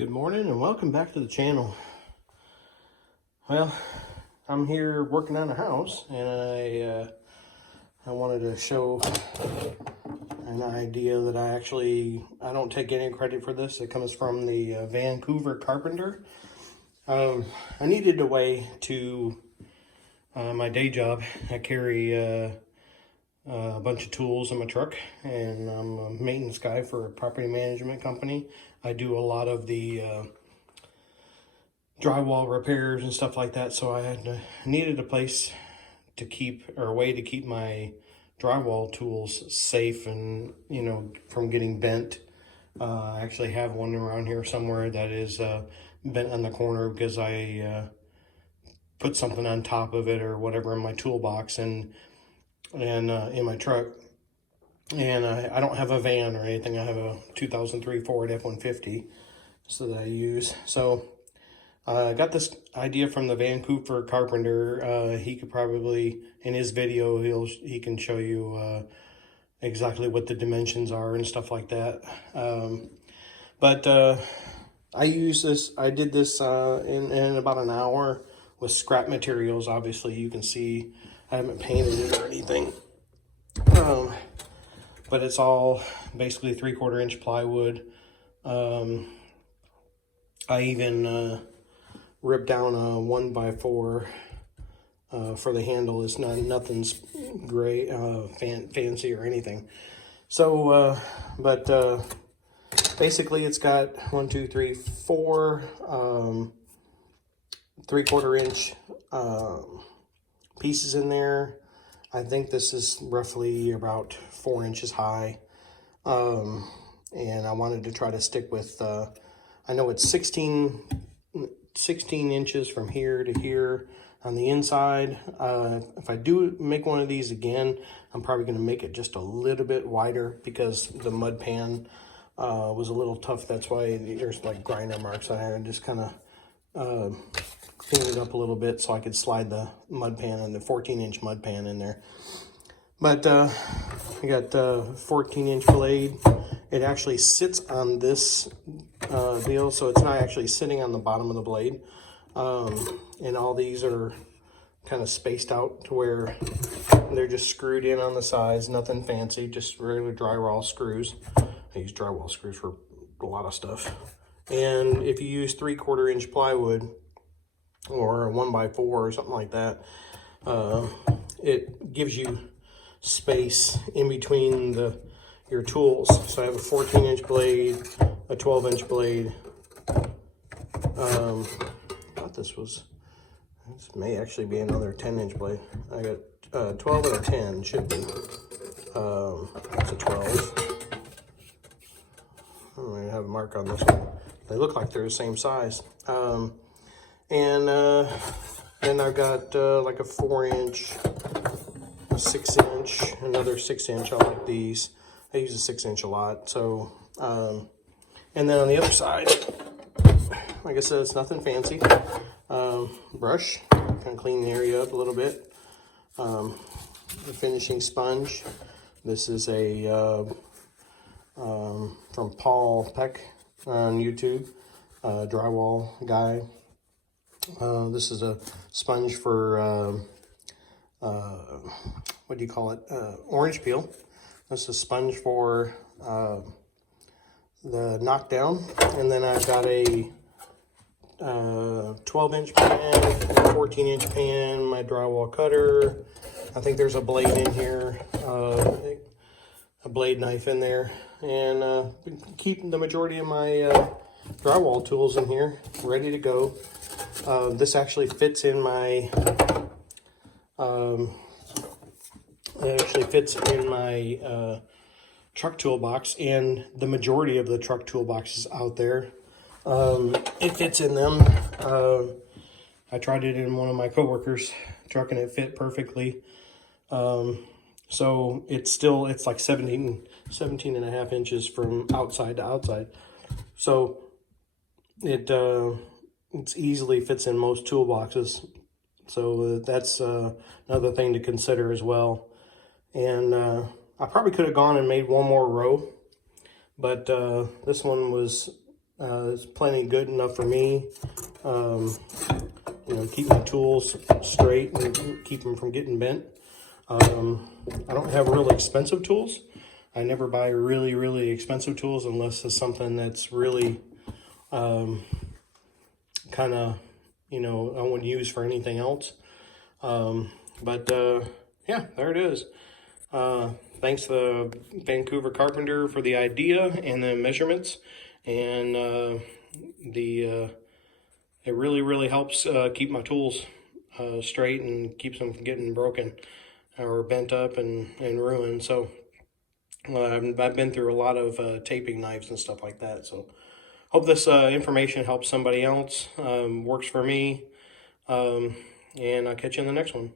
Good morning and welcome back to the channel. Well, I'm here working on a house and I wanted to show an idea that I don't take any credit for this. It comes from the Vancouver Carpenter. I needed a way to my day job. I carry a bunch of tools in my truck, and I'm a maintenance guy for a property management company. I do a lot of the drywall repairs and stuff like that, so I needed a place to keep, or a way to keep my drywall tools safe and, you know, from getting bent. I actually have one around here somewhere that is bent on the corner because I put something on top of it or whatever in my toolbox and in my truck. And I don't have a van or anything. I have a 2003 Ford F-150 so that I use. So I got this idea from the Vancouver Carpenter. He could probably, in his video, he can show you exactly what the dimensions are and stuff like that. But I use this. I did this in about an hour with scrap materials. Obviously, you can see I haven't painted it or anything. But it's all basically 3/4 inch plywood. I even ripped down a 1x4 for the handle. It's nothing's great, fancy or anything. So, basically it's got 1, 2, 3, 4 3/4 inch pieces in there. I think this is roughly about 4 inches high. And I wanted to try to stick with, I know it's 16 inches from here to here on the inside. If I do make one of these again, I'm probably going to make it just a little bit wider because the mud pan was a little tough. That's why there's like grinder marks on there, and just kind of clean it up a little bit so I could slide the mud pan and the 14-inch mud pan in there. But I got a 14-inch blade. It actually sits on this deal, so it's not actually sitting on the bottom of the blade. And all these are kind of spaced out to where they're just screwed in on the sides, nothing fancy, just regular drywall screws. I use drywall screws for a lot of stuff. And if you use 3/4 inch plywood or a 1x4 or something like that, it gives you space in between your tools. So I have a 14-inch blade, a 12-inch blade. I thought this may actually be another 10-inch blade. I got 12 and a 10, should be. It's a 12. I don't have a mark on this one. They look like they're the same size. Then I've got like a 4-inch, a 6-inch, another 6-inch. I like these. I use a 6-inch a lot. So, and then on the other side, like I said, it's nothing fancy. Brush, kind of clean the area up a little bit. The finishing sponge. This is a from Paul Peck on YouTube, drywall guy. This is a sponge for what do you call it? Orange peel. This is a sponge for the knockdown. And then I've got a 12-inch pan, a 14-inch pan, my drywall cutter. I think there's a blade in here, a blade knife in there, and keep the majority of my drywall tools in here, ready to go. This actually fits in my truck toolbox, and the majority of the truck toolboxes out there, it fits in them. I tried it in one of my coworkers' truck and it fit perfectly. So it's like 17 and a half inches from outside to outside. So it's easily fits in most toolboxes. So that's another thing to consider as well. And I probably could have gone and made one more row, but this one was It's plenty good enough for me. You know, keep my tools straight and keep them from getting bent. I don't have real expensive tools. I never buy really expensive tools unless it's something that's really kind of, you know, I wouldn't use for anything else. Yeah, there it is. Thanks to Vancouver Carpenter for the idea and the measurements, and it really helps keep my tools straight and keeps them from getting broken or bent up and ruined. So I've been through a lot of taping knives and stuff like that. So hope this information helps somebody else. Works for me. And I'll catch you in the next one.